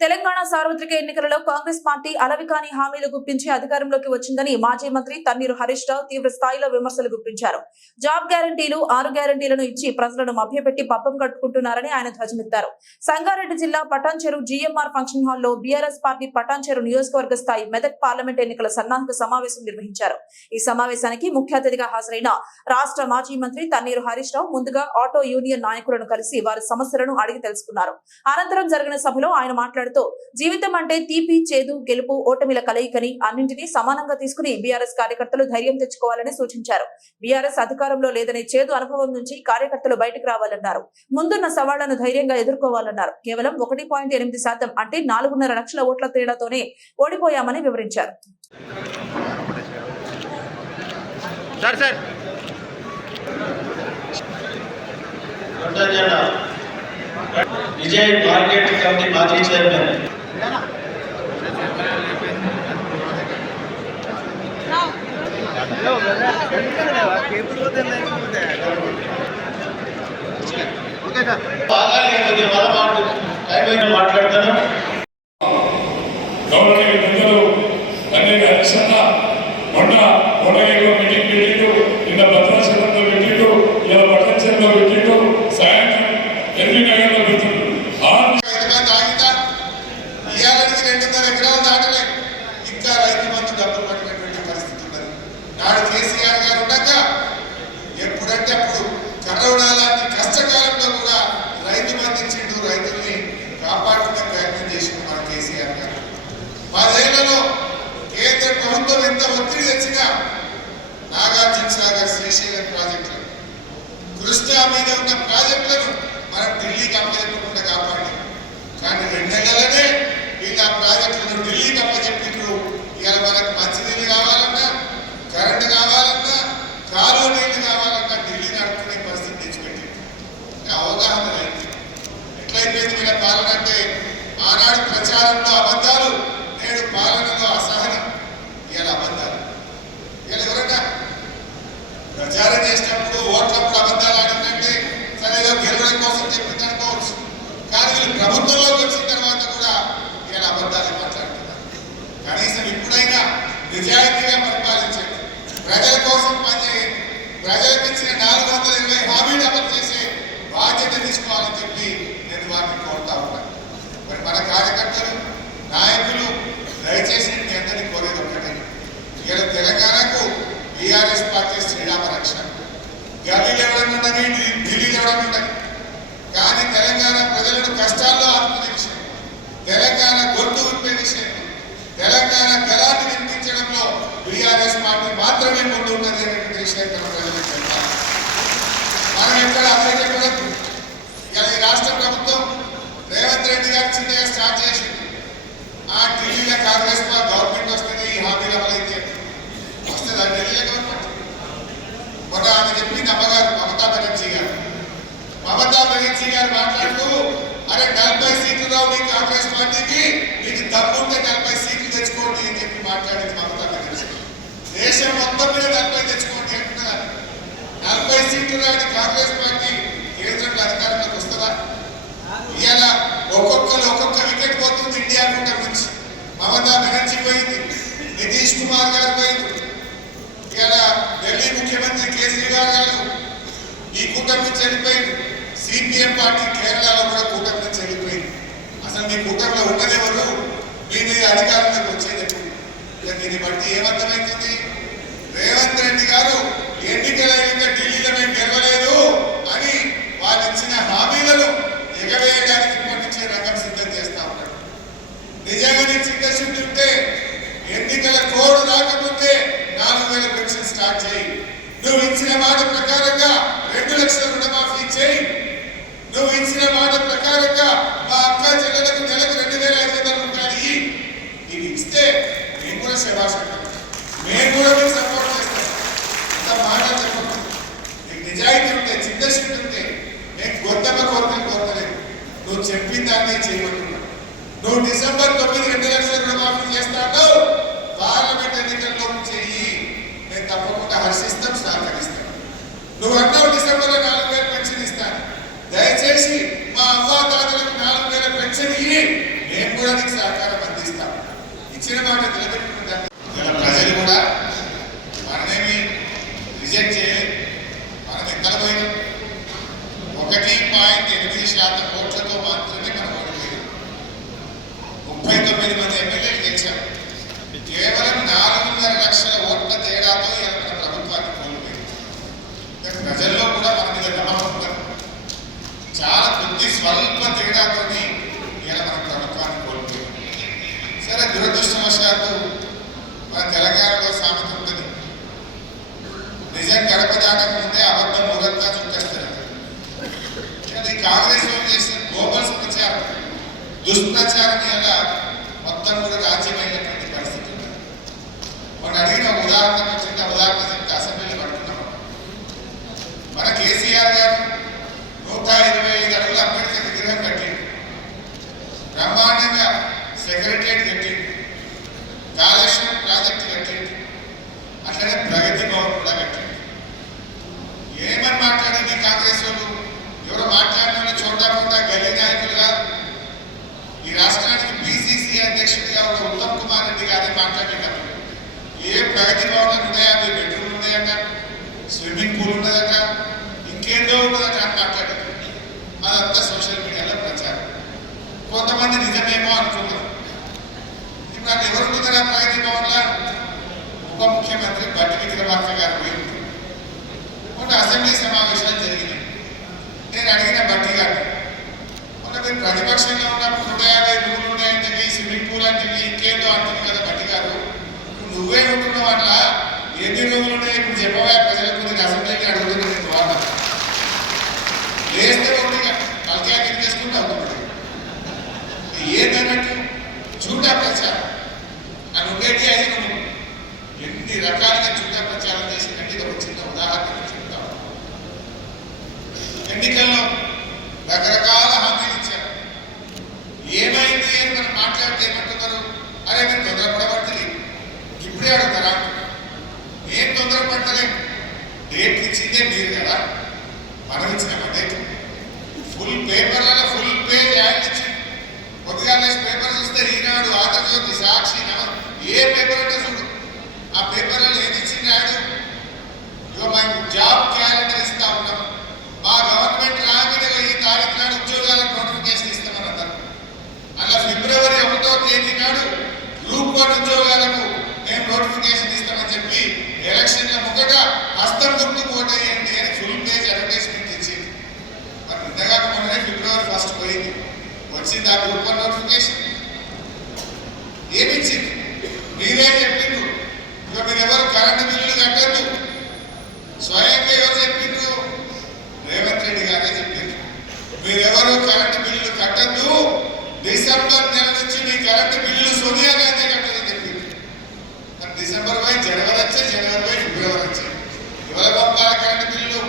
తెలంగాణ సార్వత్రిక ఎన్నికలలో కాంగ్రెస్ పార్టీ అలవికాని హామీలు గుప్పించి అధికారంలోకి వచ్చిందని మాజీ మంత్రి తన్నీరు హరీష్ రావు తీవ్ర స్థాయిలో విమర్శలు గుప్పించారు. జాబ్ గ్యారంటీలు 6 గ్యారంటీలను ఇచ్చి ప్రజలను మభ్యపెట్టి పబ్బం కట్టుకుంటున్నారని ఆయన ధ్వజమెత్తారు. సంగారెడ్డి జిల్లా పటాన్చెరు జీఎంఆర్ ఫంక్షన్ హాల్లో బీఆర్ఎస్ పార్టీ పటాన్చెరు నియోజకవర్గ స్థాయి మెదక్ పార్లమెంట్ ఎన్నికల సన్నాహక సమావేశం నిర్వహించారు. ఈ సమావేశానికి ముఖ్య అతిథిగా హాజరైన రాష్ట్ర మాజీ మంత్రి తన్నీరు హరీష్ రావు ముందుగా ఆటో యూనియన్ నాయకులను కలిసి వారి సమస్యలను అడిగి తెలుసుకున్నారు. అనంతరం జరిగిన సభలో ఆయన మాట్లాడుతూ జీవితం అంటే తీపి చేదు గెలుపు ఓటమిల కలయికని అన్నింటినీ సమానంగా తీసుకుని బీఆర్ఎస్ కార్యకర్తలు ధైర్యం తెచ్చుకోవాలని సూచించారు. బీఆర్ఎస్ అధికారంలో లేదనే చేదు అనుభవం నుంచి కార్యకర్తలు బయటకు రావాలన్నారు. ముందున్న సవాళ్లను ధైర్యంగా ఎదుర్కోవాలన్నారు. కేవలం 1.8% అంటే 4.5 లక్షల ఓట్ల తేడాతోనే ఓడిపోయామని వివరించారు. విజయ్ మార్కెటింగ్ కమిటీ మాజీ చైర్మన్ మాట్లాడతాను. మీటింగ్ పెట్టిండు, నిన్న భద్రాచలంలో పెట్టిండు, ఇలా పట్టణంలో పెట్టిండు, సాయంత్రం ఎల్బీ నగర్లో పెట్టిండు. ఇవాళకి 2.5 ఎకరాలు దాటలే ఇంకా రైతు బంధు డబ్బులు పట్టినటువంటి పరిస్థితి ఉన్నది. నాడు కేసీఆర్ గారు ఉండగా ఎప్పుడంటే అప్పుడు కరోనా లాంటి కష్టకాలంలో కూడా రైతు బంధు ఇచ్చిండు, రైతుల్ని కాపాడుకునే ప్రయత్నం చేసిండు మన కేసీఆర్ గారు. 10 ఏళ్లలో కేంద్ర ప్రభుత్వం ఎంత ఒత్తిడి తెచ్చినా నాగార్జున సాగర్ శ్రీశైలం ప్రాజెక్టులు, కృష్ణా మీద ఉన్న ప్రాజెక్టులను మనం ఢిల్లీకి అప్పచెప్పకుండా కాపాడి, కానీ 2 నెలలనే వీళ్ళ ప్రాజెక్టులను ఢిల్లీకి అప్పచెప్పిండ్రు. ఇవాళ మనకు మంచినీళ్ళు కావాలన్నా, కరెంటు కావాలన్నా, కాలువ నీళ్లు కావాలన్నా ఢిల్లీ నడుపుకునే పరిస్థితి తెచ్చిపెట్టింది. అవగాహన అయింది. ఎట్లయిపోయింది వీళ్ళ పాలన అంటే, ఆనాడు ప్రచారంలో అబద్ధాలు, నేడు పాలనలో అసహనం. ఇవాళ అబద్ధాలు. ఇవాళ ఎవరన్నా ప్రచారం చేసినప్పుడు ఓట్లప్పుడు అబద్ధాలు ఆడిందంటే సరే ఏదో గెలవడం కోసం చెప్పింది అనుకోవచ్చు, కానీ వీళ్ళు ప్రభుత్వంలోకి వచ్చిన తర్వాత కూడా ఇలా అబద్ధాలు మాట్లాడుతున్నారు. కనీసం ఇప్పుడైనా నిజాయితీగా పరిపాలించండి, ప్రజల కోసం పనిచేయండి, ప్రజలకు ఇచ్చిన 420 హామీలు అమలు చేసే బాధ్యత తీసుకోవాలని చెప్పి నేను వారిని కోరుతా ఉన్నాను. మరి మన కార్యకర్తలు, నాయకులు దయచేసి మీ అందరినీ కోరేది ఒక్కటే, ఇక్కడ తెలంగాణకు బీఆర్ఎస్ పార్టీ శ్రీరామ రక్ష. గల్లీలు ఎవరన్నా ఉండని, ఢిల్లీలు ఎవరన్నా ఉండని, కానీ తెలంగాణ ప్రజలను కష్టాల్లో ఆదుకునే విషయం, తెలంగాణ గొంతు విప్పే విషయం, తెలంగాణ గలాన్ని వినిపించడంలో బీఆర్ఎస్ పార్టీ మాత్రమే ముందు ఉన్నది అనేటువంటి విషయం ప్రజలకు చెప్పాలి. మనం ఎక్కడ అసలు ఇలా ఈ రాష్ట్ర ప్రభుత్వం రేవంత్ రెడ్డి గారు చిన్నగా స్టార్ట్ చేసింది. ఆ ఢిల్లీలో కాంగ్రెస్ గవర్నమెంట్ వస్తుంది, ఈ హామీలు అమలైతే వస్తుంది. ఆ ఢిల్లీలో గవర్నమెంట్ మొన్న ఆమె చెప్పింది అమ్మగారు మమతా బెనర్జీ గారు మాట్లాడుతూ, అరే 40 సీట్లు రావు మీ కాంగ్రెస్ పార్టీకి, మీకు దమ్ముంటే 40 సీట్లు తెచ్చుకోండి అని చెప్పి మాట్లాడింది మమతా బెనర్జీ. దేశం మొత్తం మీద 40 తెచ్చుకోండి అంటున్నారు. 40 సీట్లు రాని కాంగ్రెస్ పార్టీ కేంద్రంలో అధికారంలోకి వస్తుందా? ఇవాళ ఒక్కొక్క వికెట్ పోతుంది ఇండియా కూటమి నుంచి. మమతా బెనర్జీ పోయింది, నితీష్ కుమార్ గారు పోయింది, ఇలా ఢిల్లీ ముఖ్యమంత్రి కేజ్రీవాల్ గారు ఈ కూటమి నుంచి వెళ్ళిపోయింది. సిపిఎం పార్టీ కేరళలో కూడా కూటమి నుంచి వెళ్ళిపోయింది. అసలు మీ కూటమిలో ఉన్నదెవరు, మీ మీద అధికారంలోకి వచ్చేది ఎప్పుడు? దీన్ని బట్టి ఏమర్థమవుతుంది? రేవంత్ రెడ్డి గారు ఎన్నికలైన ఢిల్లీలో మేము గెలవలేదు అని వాళ్ళు ఇచ్చిన హామీలను ఎగవేయడానికి ఇప్పటి నుంచే రంగం సిద్ధం చేస్తా ఉన్నాడు. నిజంగానే చిత్తశుద్ధి ఉంటే ఎన్నికల కోడ్ రాకముందే 4000 పెన్షన్ స్టార్ట్ చేయి. నువ్వు ఇచ్చిన మాట ప్రకారంగా 2 లక్షల రుణమాఫీ చేయి. నువ్వు ఇచ్చిన మాట ప్రకారంగా మా అక్క చెల్లెలకు నెలకు 2500 రూపాయలు ఇవి ఇస్తే మేము కూడా శభాష్ అంటాం, మేము కూడా మీకు సపోర్ట్ చేస్తాం. ఇంత మాట చెప్పండి. నీకు నిజాయితీ ఉంటే, చిత్తశుద్ధి ఉంటే, నేను గొంతమ్మ కోరలేదు, నువ్వు చెప్పిన దాన్ని చేయమంటున్నావు. నువ్వు డిసెంబర్ 9 2 లక్షల రుణమాఫీ చేస్తాడు, పార్లమెంట్ ఎన్నికల్లో చెయ్యి, నేను తప్పకుండా హర్షిస్తాం, సహకరిస్తాం. నువ్వు అన్నావు డిసెంబర్లో 4000 పెన్షన్ ఇస్తాను, దయచేసి మా అవ్వ తాతలకు నీకు సహకారం అందిస్తాం. ఇచ్చిన మాట నిలబెట్టుకుంటాం. ప్రజలు కూడా మనమేమి రిజెక్ట్ చేయలేదు. మనం ఎక్కడ పోయినాం 1.8% ఓట్లతో మాత్రమే మనం ఓడిపోయాం. 39 మంది ఎమ్మెల్యేలు గెలిచాం. కేవలం 4.5 లక్షల ఓట్ల తేడాతో మన ప్రభుత్వాన్ని కోల్పోయింది. ప్రజల్లో కూడా మన మీద నమ్మకం ఉంది. చాలా కొద్ది స్వల్ప తేడాతో మన ప్రభుత్వాన్ని కోల్పోయింది. సరే, దురదృష్టవశాత్తు మన తెలంగాణలో సామెత ఉంటుంది, నిజం గడప దాటక ముందే అబద్ధం ఊరంతా చుట్టేస్తారు. కానీ కాంగ్రెస్ వాళ్ళు చేసిన గ్లోబల్స్ ప్రచారం, దుష్ప్రచారం వల్ల మొత్తం కూడా రాజ్యమైనటువంటి పరిస్థితి ఉంది. మనం అడిగిన ఉదాహరణ చిన్న ఉదాహరణ చెప్తే అసెంబ్లీలో పడుతున్నాం. మన కేసీఆర్ గారు 125 అడుగుల అంబేద్కర్ విగ్రహం కట్టిండు, బ్రహ్మాండంగా సెక్రటరియట్ కట్టిండు, కాళేశ్వరం ప్రాజెక్టు కట్టిండు, అట్లనే ప్రగతి భవన్ కూడా కట్టిండు. ఏమని మాట్లాడింది కాంగ్రెస్ వాళ్ళు? ఎవరో మాట్లాడిన చోటా గల్లీ నాయకులు కాదు. ఈ రాష్ట్రానికి పిసిసి అధ్యక్షుడిగా ఉన్న ఉత్తమ్ కుమార్ రెడ్డి గారే మాట్లాడినారు. ఏ ప్రగతి భవన్లు ఉన్నాయా, 50 బెడ్రూమ్లు ఉన్నాయట, స్విమ్మింగ్ పూల్ ఉన్నదట, ఇంకేందో ఉన్నదట అని మాట్లాడారు. అదంతా సోషల్ మీడియాలో ప్రచారం. కొంతమంది నిజమేమో అనుకున్నారు. ఇప్పుడు అది ఎవరుంటుందా ప్రగతి భవన్లో? ఉప ముఖ్యమంత్రి బట్టి విక్రమార్క గారు పోయింది. మొన్న అసెంబ్లీ సమావేశాలు జరిగినాయి. నేను అడిగిన బట్టి గారు, మొన్న మీరు ప్రతిపక్షంలో ఉన్నప్పుడు 150 రూములు ఉన్నాయంటే, స్విమ్మింగ్ పూల్ అంటే ఇంకేందో అంటుంది కదా బట్టి గారు, నువ్వే ఉంటున్నావు అట్లా ఎన్ని రూములు ఉన్నాయి ఇప్పుడు చెప్పవా ప్రజలకు? నేను అసెంబ్లీకి అడుగుతున్నాను. ద్వారా లేస్తే ఒకటిగా తలకాయ కిందేసుకుంటూ అవుతుంది. ఏదన్నట్టు చూడా ప్రచారం అని ఉండేటి 5 రూములు ఎన్ని రకాలుగా చూడా ప్రచారం చేసిందంటే ఇది ఒక చిన్న ఉదాహరణ చెప్తాం. ఎన్నికల్లో రకరకాల హామీలు ఇచ్చారు. ఏమైంది అని మనం మాట్లాడితే ఏమంటున్నారు? అరే మీరు తొందరపడబడతలేదు, ఇప్పుడే అడుగుతారా? ఏం తొందరపడతలేం, డేట్ ఇచ్చిందే మీరు కదా, మనం ఇచ్చినామా డేట్? ఫుల్ పేపర్లలో ఫుల్ పేజ్ యాడ్ ఇచ్చి కొద్దిగా పేపర్ చూస్తే ఈనాడు, ఆంధ్రజ్యోతి, సాక్షి, ఏ పేపర్ అంటే చూడు, ఆ పేపర్లలో ఏది ఇచ్చింది యాడ్? ఇక మేము జాబ్ క్యాలెండర్ ఇస్తా ఉన్నాం, మా గవర్నమెంట్ రాగానే ఈ తారీఖు నాడు ఉద్యోగాలకు నోటిఫికేషన్ ఇస్తామని అన్నారు. అలా ఫిబ్రవరి 1వ తేదీ నాడు గ్రూప్ 1 ఉద్యోగాలకు మేము నోటిఫికేషన్ ఇస్తామని చెప్పి ఎలక్షన్ల ముంగట హస్తం గుర్తుకు ఓటేయండి అని ఫుల్ పేజ్ అడ్వర్టైజ్మెంట్ ఇచ్చింది. మరి ఇంతగా మొన్ననే ఫిబ్రవరి 1 పోయింది, వచ్చింది ఆ గ్రూప్ 1 నోటిఫికేషన్. ఏమిచ్చింది? మీరే చెప్పిండ్రు, ఇక మీరు ఎవరు కరెంటు బిల్లులు కట్టద్దు. స్వయంగా ఎవరు చెప్పిండ్రు? రేవంత్ రెడ్డి గారే చెప్పిండ్రు, మీరెవరు కరెంటు బిల్లులు కట్టద్దు, డిసెంబర్ నెల నుంచి మీ కరెంటు బిల్లులు సోనియా గాంధీ కట్టదని చెప్పింది. డిసెంబర్ పోయి జనవరి వచ్చాయి, జనవరి పోయి ఫిబ్రవరి వచ్చాయి. ఎవరు పంపాలి కరెంటు బిల్లులు?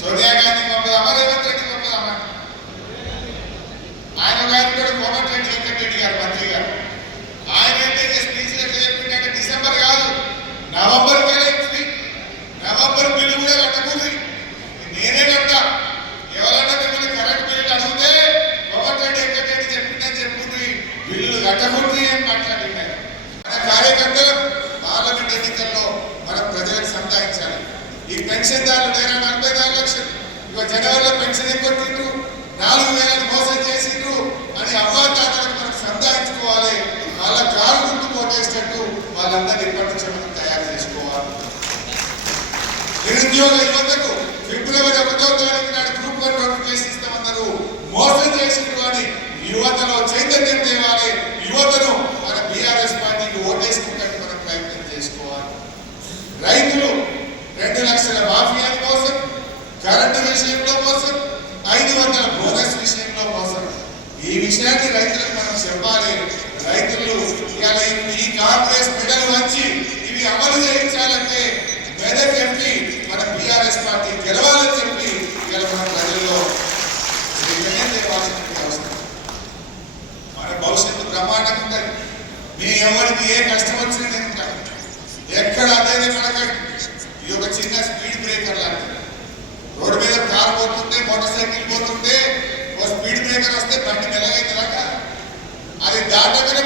సోనియా గాంధీ పంపదామా, రేవంత్ రెడ్డి పంపదామా? ఆయన కూడా కోమటిరెడ్డి వెంకటరెడ్డి గారు మంత్రి గారు, ఆయన ఏంటంటే స్పీచ్లు ఎట్లా చెప్పిందంటే డిసెంబర్ కాదు నవంబర్ నవంబర్ బిల్లు కూడా కట్టకూడదు, నేనే కట్టా. ఎవరైనా మిమ్మల్ని కరెంట్ బిల్లులు అడిగితే కోమటిరెడ్డి వెంకటరెడ్డి చెప్పిందని చెప్పుకుంటుంది, బిల్లులు కట్టకూడదు అని మాట్లాడినారు. మన కార్యకర్తలు పార్లమెంట్ ఎన్నికల్లో మనం ప్రజలకు సంతాయించాలి. ఈ పెన్షన్దారులు నేనే 44 లక్షలు, ఇక జనవరిలో పెన్షన్ ఎక్కొట్టిండ్రు, 4,000 మోసం చేసిండ్రు అని అవ్వాతాతలకు మనం సంతాయించుకోవాలి. వాళ్ళ కారు గుర్తు ఓటేసినట్టు వాళ్ళందరినీ ఇప్పటి నుంచి మనం తయారు చేసుకోవాలి. నిరుద్యోగ యువతకు ఫిబ్రవరి 1వ తారీఖు నాడు గ్రూప్ 1 నోటిఫికేషన్ ఇస్తామన్నారు, మోసం చేసిండ్రు అని యువతలో చైతన్యం తేవాలి. యువతను మన బీఆర్ఎస్ పార్టీకి ఓటేసుకుంటూ మనం ప్రయత్నం చేసుకోవాలి. రైతులు 2 లక్షల మాఫియాల కోసం, కరెంటు విషయంలో కోసం, 500 బోనస్ విషయంలో కోసం, ఈ విషయాన్ని రైతులకు మనం చెప్పాలి. రైతులు ఈ కాంగ్రెస్ మెడలు వచ్చి ఇవి అమలు చేయించాలంటే మెదక్ ఎంపీ మన బీఆర్ఎస్ పార్టీ గెలవాలని చెప్పి మన ప్రజల్లో అవసరం. మన భవిష్యత్తు బ్రహ్మాండంగా ఉంటుంది. మీ ఎవరికి ఏ కష్టం వచ్చినా ఎక్కడ అదే మనకండి. ఇది ఒక చిన్న స్పీడ్ బ్రేకర్ లాంటిది. రోడ్డు మీద కారు పోతుంటే, మోటార్ సైకిల్ పోతుంటే, ఒక స్పీడ్ బ్రేకర్ వస్తే బండి మెల్లగైతే రాక అది దాటగానే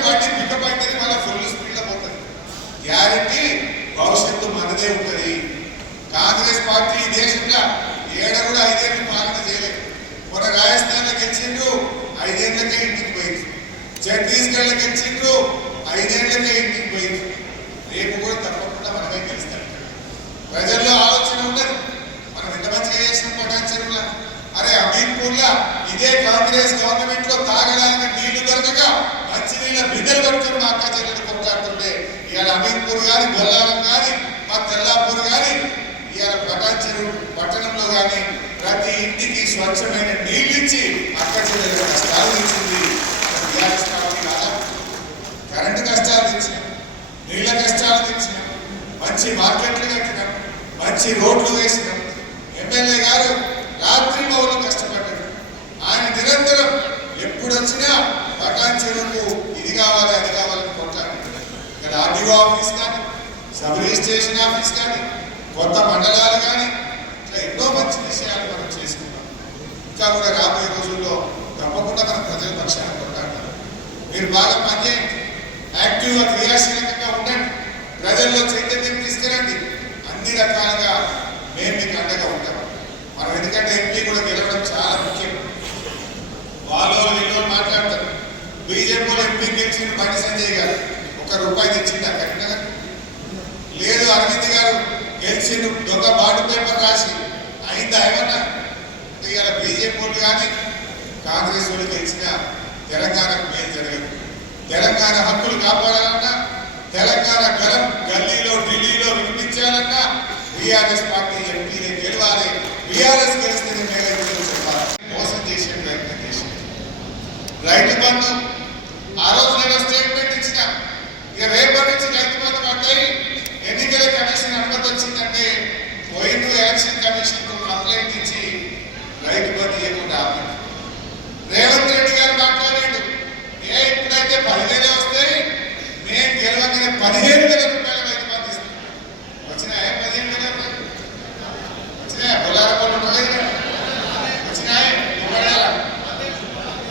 గ్యారెంటీ భవిష్యత్తు మనదే ఉంటుంది. కాంగ్రెస్ పార్టీ ఈ దేశంలో ఏడ కూడా 5 ఏళ్ళు పాలన చేయలేదు. మన రాజస్థాన్లో గెలిచిండ్రు 5 ఏళ్ళకే ఇంటికి పోయింది. ఛత్తీస్గఢ్లో గెలిచిండ్రు 5 ఏళ్ళకే ఇంటికి పోయింది. రేపు కూడా తప్పకుండా మనమే గెలుస్తాం. ప్రజల్లో ఆలోచన ఉండదు, మనం ఎంత మంచిగా చేసిన పటాచరువులా. అరే అమీర్పూర్లో ఇదే కాంగ్రెస్ గవర్నమెంట్ లో తాగడానికి నీళ్లు దొరకక మంచినీళ్ళ బిడ్డలు పడుతున్న మా అక్క చెల్లెలు కొట్లాడుతుంటే ఇవాళ అమీర్పూర్ కానీ బొల్లారం కానీ మా తెల్లాపూర్ కానీ ఇవాళ పటాచెరువు పట్టణంలో కానీ ప్రతి ఇంటికి స్వచ్ఛమైన నీళ్లు ఇచ్చి అక్క చెల్లెలు కష్టాలు ఇచ్చింది. కరెంటు కష్టాలు తెచ్చినాం, నీళ్ల కష్టాలు తెచ్చినాం, మంచి మార్కెట్లు కట్టినాం, మంచి రోడ్లు వేసినాం. ఎమ్మెల్యే గారు రాత్రి మౌలు కష్టపడ్డాడు. ఆయన నిరంతరం ఎప్పుడు వచ్చినా పటాచెరువుకు ఇది కావాలి అది కావాలని కొట్లాడుతున్నాడు. ఇక్కడ ఆర్డీఓ ఆఫీస్ కానీ సబ్ రిజిస్ట్రేషన్ ఆఫీస్ కానీ కొత్త మండలాలు కానీ ఇట్లా ఎన్నో మంచి విషయాలు మనం చేసుకున్నాం. ఇంకా కూడా రాబోయే రోజుల్లో తప్పకుండా మన ప్రజల పక్షాన్ని కొట్లాడతారు. మీరు బాగా పనిచేయండి, యాక్టివ్గా క్రియాశీలకంగా ఉండండి, ప్రజల్లో చైతన్యం తీసుకురండి. అన్ని రకాలుగా మేము మీకు అండగా ఉంటాం. మనం ఎందుకంటే ఎంపీ కూడా గెలవడం చాలా ముఖ్యం. వాళ్ళు వీళ్ళు మాట్లాడతారు. బీజేపీలో ఎంపీ గెలిచిన బండి సంజయ్ గారు ₹1 తెచ్చిందా కరీంనగర్? లేదు. అరవింద్ గారు గెలిచిండు దొంగ బాండ్ పేపర్ రాసి అయిందా ఏమన్నా? ఇవాళ బీజేపీ వాళ్ళు కానీ కాంగ్రెస్ వాళ్ళు గెలిచిన తెలంగాణకు మేలు జరగదు. తెలంగాణ హక్కులు కాపాడాలన్నా, తెలంగాణ గలం గల్లీలో ఢిల్లీలో వినిపించాలన్నా బీఆర్ఎస్ పార్టీ ఎంపీని గెలవాలి. బీఆర్ఎస్ గెలిస్తే చెప్పాలి. మోసం చేసే ప్రయత్నం చేసింది. రైతు బంధు ఆ రోజు నేను స్టేట్మెంట్ ఇచ్చిన, ఇక రేపటి నుంచి రైతు బంధు పడ్డాయి. ఎన్నికల కమిషన్ అనుమతి వచ్చిందంటే పోయిండు ఎలక్షన్ కమిషన్ కు కంప్లైంట్ ఇచ్చి రైతు బంధు ఇవ్వకుండా ఆపండి. రేవంత్ రెడ్డి గారు మాట్లాడాడు, ఇప్పుడైతే 10,000 వస్తాయి, నేను గెలవగానే 15,000 రూపాయల రైతు బంధు ఇస్తాను. వచ్చినాయా 15,000? వచ్చినాయా? బొల్లారపల్లి వచ్చినాయా?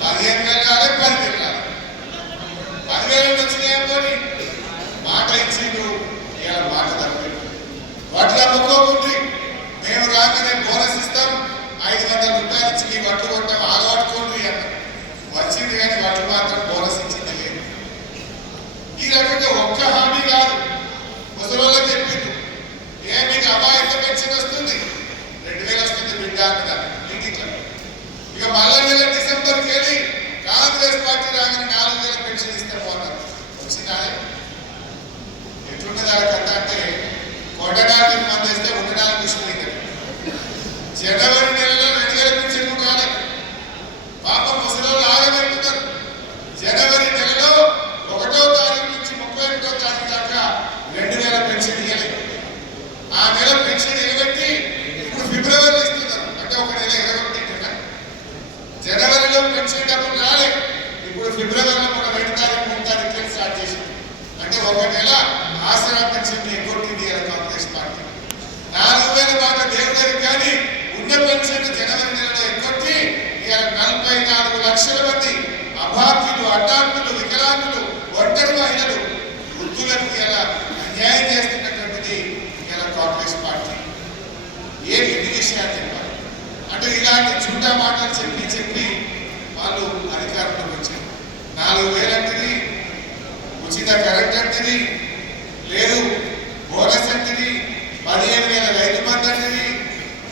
15,000 కాలే 10,000 కాలే. 10,000 వచ్చినాయా? పోనీ మాట ఇచ్చిండు, ఇలా మాట తప్పి వడ్లు అమ్ముకోకుండ్రి, మేము రాగానే బోనస్ ఇస్తాం, 500 రూపాయలు ఇచ్చి మీ వడ్లు కొట్టాం, ఆగబట్టుకోండి అన్నారు. వచ్చింది కానీ వడ్లు మాత్రం బోనస్ ఇచ్చింది లేదు. ఈ రకంగా ఒక్క హామీ కాదు, ముసలోళ్ళకి చెప్పింది, మీకు అమాయక పెన్షన్ వస్తుంది, 2,000 వస్తుంది బిడ్డ అన్నదాన్ని మీటింగ్లో. ఇక మళ్ళా నెల డిసెంబర్కి వెళ్ళి కాంగ్రెస్ పార్టీ రాగానే 4,000 పెన్షన్ ఇస్తే పోతారు. వచ్చిందా? ఎట్లున్నది కథ అంటే కొట్టడానికి మంది వేస్తే ఉండడానికి ఇష్టమైంది. జనవరి నెలలో 2,000 పెన్షన్ కూడా రాలేదు. పాపం ముసలోళ్ళు ఆగబెడుతున్నారు. జనవరి నెలలో 1వ తారీఖు నుంచి 31వ తారీఖు దాకా 2,000 పెన్షన్ ఇవ్వలేదు. ఆ నెల పెన్షన్ ఎగబెట్టి ఇప్పుడు ఫిబ్రవరిలో ఇస్తున్నారు. అంటే ఒక నెల ఎగబెట్టింటున్నా. జనవరిలో పెన్షన్ డబ్బులు రాలేదు, ఇప్పుడు ఫిబ్రవరిలో కూడా 2 తారీఖు 3 తారీఖు స్టార్ట్ చేసింది. అంటే ఒక నెల ఆసరా పెన్షన్ ఎగ్గొట్టింది కాంగ్రెస్ పార్టీ. 4,000 బాగా దేవుడానికి కానీ ఉన్న పెన్షన్ జనవరి నెలలో ఎగ్గొట్టి ఇవాళ 44 లక్షల మంది అభాగ్యులు, అడ్డాంతులు, వికలాంగులు, ఒంటరి మహిళలు, వృద్ధులకు ఇలా అన్యాయం చేస్తున్నటువంటిది ఇలా కాంగ్రెస్ పార్టీ. ఎన్ని విషయాలు చెప్పాలి అంటే ఇలాంటి చుట్టా మాటలు చెప్పి వాళ్ళు అధికారంలోకి వచ్చారు. 4,000 అంటది, ఉచిత కరెంట్ అంటది, లేదు బోనస్ అంటది, 15,000 రైతు బంధు అంటది,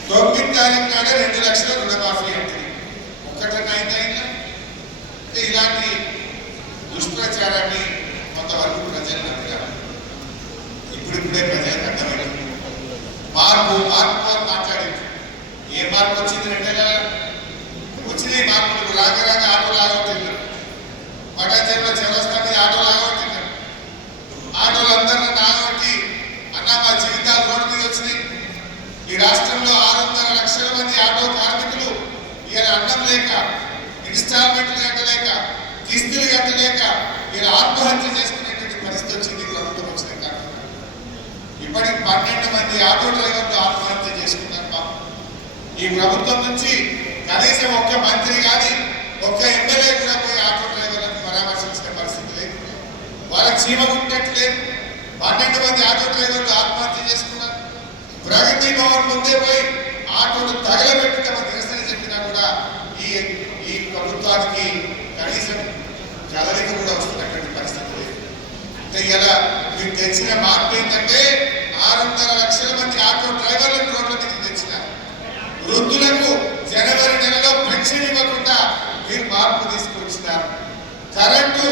9వ తారీఖు నాడే 2 లక్షల రుణమాఫీ అంటది. ఒక్కటన్నా అయిందా? అంటే ఇలాంటి దుష్ప్రచారాన్ని కొంతవరకు ప్రజలు నమ్మారు. ఇప్పుడిప్పుడే ప్రజలకు అర్థమైంది. మార్పు మార్పు అని మాట్లాడింది. ఏ మార్పు వచ్చింది? 2 నెలల వచ్చింది మార్పులు. రాగా ఆటో లాగొట్టిన్నారు. పటాచెరువులో చెరవస్తా మీద ఆటో లాగొట్టిన్నారు. ఆటోలు అందరినీ నాగొట్టి అన్న మా జీవితాలు రోడ్డు మీద వచ్చినాయి. ఈ రాష్ట్రంలో 600 లక్షల మంది ఆటో కార్మికులు ఇలా అన్నం లేక, ఇన్స్టాల్మెంట్లు కట్టలేక, కిస్తులు కట్టలేక ఇలా ఆత్మహత్య చేసుకునేటువంటి పరిస్థితి వచ్చింది ప్రభుత్వం వచ్చిన కారణంగా. ఇప్పటికి 12 మంది ఆటో డ్రైవర్లు ఆత్మహత్య చేసుకున్నారు. పాపం ఈ ప్రభుత్వం నుంచి కనీసం ఒక్క మంత్రి కానీ ఒక్క ఎమ్మెల్యే కూడా పోయి ఆటో డ్రైవర్లను పరామర్శించిన పరిస్థితి లేదు. వాళ్ళకి చీమ కుట్టినట్టు లేదు. 12 మంది ఆటో డ్రైవర్లు ఆత్మహత్య చేసుకున్నారు. ప్రగతి భవన్ ముందే పోయి ఆటోను తగలబెట్టి తమ నిరసన చెప్పినా కూడా ఈ ప్రభుత్వానికి కనీసం కదలిక కూడా వస్తున్నటువంటి పరిస్థితి లేదు. ఇలా మీకు తెచ్చిన మార్పు ఏంటంటే 6.5 లక్షల మంది ఆటో డ్రైవర్లను రోడ్ల మీద తెచ్చినారు. వృద్ధులకు జనవరి నెలలో పెన్షన్ ఇవ్వకుండా మీరు మార్పు తీసుకొచ్చినారు. కరెంటు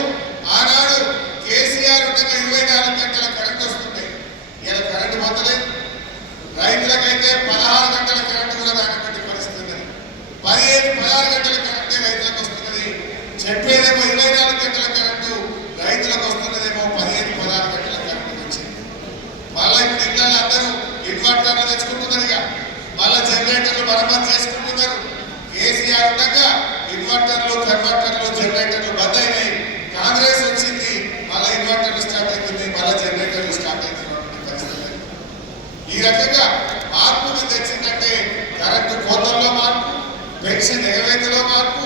ఆనాడు కేసీఆర్ ఉండగా 24 గంటల కరెంటు వస్తుంది. ఇలా కరెంటు పోతలేదు. రైతులకైతే 16 గంటల కరెంటు కూడా రానటువంటి పరిస్థితి ఉన్నది. 16 గంటల కరెంటే రైతులకు వస్తున్నది. చెప్పేదేమో 24 గంటల కరెంటు రైతులకు వస్తున్నదేమో 16 గంటల కరెంటు వచ్చింది. మళ్ళీ ఇప్పుడు ఇళ్ళల్లో అందరూ ఇన్వర్టర్లు తెచ్చుకుంటున్నారు. ఇక మళ్ళీ జనరేటర్లు మరమ్మతు చేసుకుంటున్నారు. కేసీఆర్ ఉండగా ఇన్వర్టర్లు కన్వర్టర్లు జనరేటర్లు బంద్ అయినాయి. కాంగ్రెస్ వచ్చింది, మళ్ళీ ఇన్వర్టర్లు స్టార్ట్ అవుతుంది, మళ్ళీ జనరేటర్లు స్టార్ట్ అవుతున్నటువంటి పరిస్థితి. ఈ రకంగా మార్పు మీద తెచ్చిందంటే కరెంటు కోతల్లో మార్పు, పెన్షన్ ఎగవేతలో మార్పు,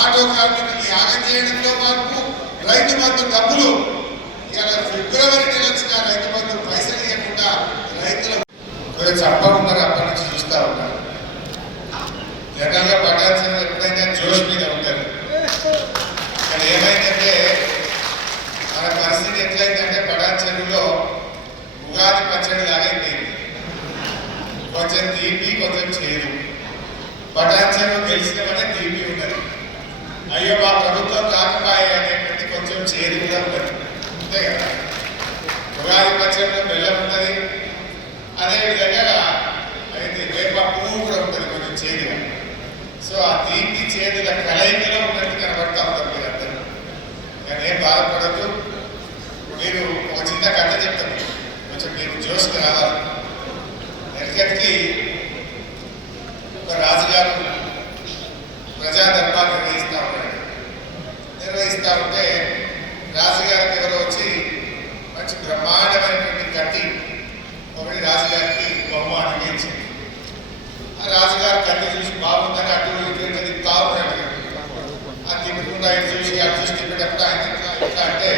ఆటో కార్మికుల్ని యాగం చేయడంలో మార్పు, రైతు బంధు డబ్బులు ఇలా ఫిబ్రవరి నెల వచ్చిన రైతు బంధు పైసలు ఇవ్వకుండా రైతులు చెప్పకుండా అప్పటి నుంచి చూస్తూ ఉన్నారు. జనరల్గా పట్టాల్సిన ఎప్పుడైనా జోష్ మీద ఉంటారు. ఇక్కడ ఏమైందంటే మన పరిస్థితి ఎట్లయిందంటే పడాన్ చెరువులో ఉగాది పచ్చడి లాగైపోయింది. కొంచెం తీపి కొంచెం చేదు. పటాన్ చెరువు గెలిచినమనే తీపి ఉన్నది. అయ్యో మా ప్రభుత్వం కాకపాయ అనేటువంటి కొంచెం చేదు కూడా ఉన్నది. అంతే కదా. ఉగాది పచ్చడిలో బెల్లం ఉంటుంది, అదేవిధంగా అయితే వేప పువ్వు కూడా ఉంటుంది కొంచెం చేదుగా. సో ఆ తీపి చేదుల కలయికలో ఉన్నట్టు కనబడతా ఉంటారు మీరందరూ. కానీ ఏం బాధపడద్దు. మీరు ఒక చిన్న కథ చెప్తాను, కొంచెం మీకు జోష్కి రావాలి. వెనకటికి ఒక రాజుగారు ప్రజా దర్బార్ నిర్వహిస్తూ ఉంటే రాజుగారికి ఎవరో వచ్చి మంచి బ్రహ్మాండమైనటువంటి కత్తి ఒకటి రాజుగారికి బహుమానం ఇచ్చింది. ఆ రాజుగారు కత్తి చూసి బాగుందని అటు ఇటు తిప్పుతా ఉన్నాడు. ఆ తిప్పుకుండా ఇటు చూసి అటు చూసి తిప్పేటప్పుడు ఆయన ఎట్లా అంటే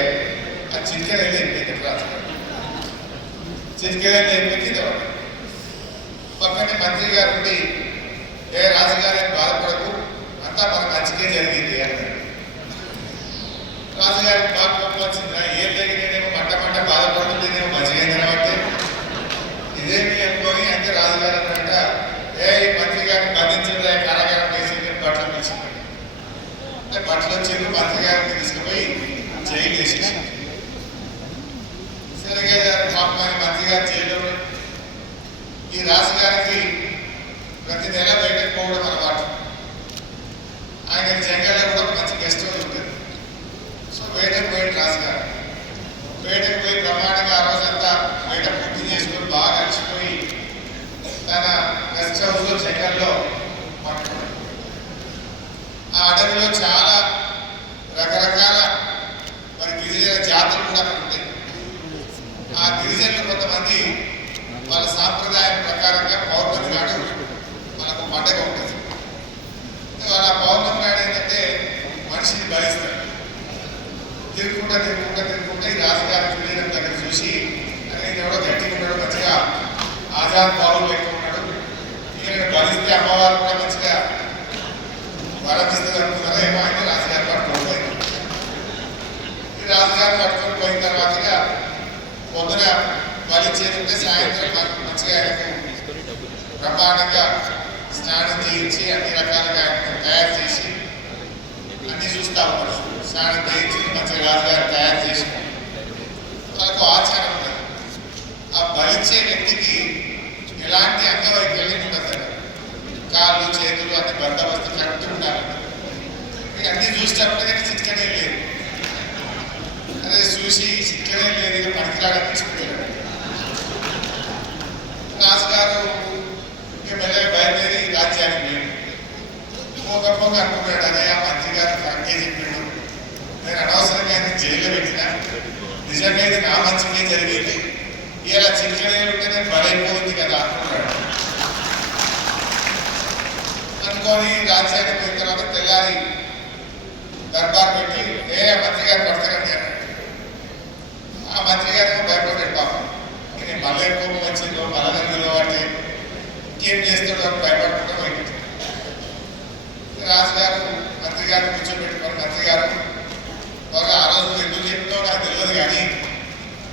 ఆ చిటికెళ్ళి అయిపోయింది. రాజుగారు చిటికెళ్ళి అయిపోయింది. పక్కనే మంత్రి గారు ఉండి, ఏ రాజుగారు బాధపడకు, అంతా మన మంచిగా జరిగింది అన్నాడు. రాజుగారికి బాగా కోపం వచ్చింది. ఏం జరిగినేమో మంట బాధపడుతుందేమో మంచిగా కాబట్టి ఇదేమి అనుకొని అంటే రాజుగారు అన్నమాట, ఈ మంత్రి గారిని బంధించలే కారాగారం వేసి బట్టలు ఇచ్చింది. అంటే బట్టలు వచ్చి మంత్రి గారిని తీసుకుపోయి జైలు వేసేసి సరిగా పాపం మంత్రి గారు జైలు. ఈ రాజుగారికి ప్రతి నెల బయటకు పోవడం అలవాటు. ఆయన జంగల్లో కూడా మంచి గెస్ట్ హౌస్ ఉంటుంది. సో బయటకు పోయి రాజుగారు బయటకు పోయి బ్రహ్మాండంగా ఆ రోజంతా బయట పూర్తి చేసుకొని బాగా అలసిపోయి తన గెస్ట్ హౌస్లో జంగల్లో పట్టుకున్నాడు. ఆ అడవిలో చాలా రకరకాల మరి గిరిజన జాతులు కూడా అక్కడ ఉంటాయి. ఆ గిరిజనులు కొంతమంది వాళ్ళ సాంప్రదాయం ప్రకారంగా పౌర్ణమి నాడు మనకు పండగ ఉంటుంది. వాళ్ళ పౌర్ణమి నాడు ఏంటంటే మనిషిని భరిస్తారు. తిరుగుకుంటా ఈ రాజుగారి చూడడం దగ్గర చూసి అని ఎవడో గట్టిగా ఉన్నాడు, మంచిగా ఆజాద్ బాబు లెక్క ఉన్నాడు, ఈయన భరిస్తే అమ్మవారు కూడా మంచిగా వరదిస్తుంది అనుకున్నారో ఏమో ఆయన రాజుగారు పట్టుకొని పోయింది. ఈ రాజుగారు పట్టుకొని పోయిన తర్వాతగా పొద్దున బలి చేస్తుంటే సాయంత్రం మంచిగా ఆయనకు బ్రహ్మాండంగా స్నానం చేయించి అన్ని రకాలుగా తయారు చేసి అన్ని చూస్తూ ఉంటారు. స్నానం చేయించి మంచిగా రాజుగారు తయారు చేసి వాళ్ళకు ఆచారం ఉంటుంది. ఆ బలిచ్చే వ్యక్తికి ఎలాంటి అంగవైకల్యం ఉండదు. కాళ్ళు చేతులు అన్ని బందోబస్తు కరెక్ట్ ఉండాలి. అన్ని చూసేటప్పుడు కానీ చిట్కనే లేదు. అదే చూసి చిట్కనే లేదు, ఇక పనికిరాడని తీసుకుంటాడు. రాజుగారు ఇక మెల్లగా బయలుదేరి రాజ్యానికి పోక అనుకున్నాడు. అదే ఆ మంత్రి గారు కరెక్టే చెప్పాడు, నేను అనవసరంగా ఆయన జైల్లో పెట్టినా, నిజంగా ఇది నా మంచిగా జరిగింది, ఇలా చిట్కనే ఉంటే నేను బలైపోతుంది కదా అనుకున్నాడు. అనుకొని రాజ్యానికి పోయిన తర్వాత తెల్లారి దర్బార్ పెట్టి మంత్రి గారు పడతారండి అన్నాడు. ఆ మంత్రి గారు భయపడ్డాడు పాపం. మంత్రి గారిని కూర్చోబెట్టుకొని మంత్రి గారు బాగా ఆ రోజు ఎందుకు చెప్తావు నాకు తెలియదు కానీ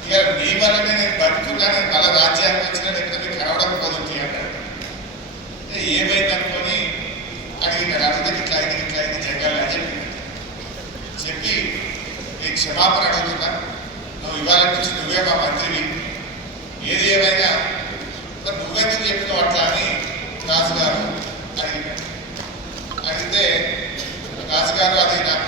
ఇక మీ వల్లనే నేను బతుకున్నా నేను మళ్ళీ రాజ్యానికి వచ్చినా లేకపోతే మీకు కనవడం పోతుంది అన్నాడు. ఏమైంది అనుకొని అడిగినాడు. అడిగితే ఇట్లా అయింది జంగాలి అని చెప్పి నీకు క్షమాపణ అడుగుతున్నా, నువ్వు ఇవాళ నుంచి నువ్వే మా మంత్రివి, ఏది ఏమైనా నువ్వెందుకు చెప్పినావు అట్లా అని రాజుగారు అడిగినాడు. అడిగితే రాజుగారు అది నాకు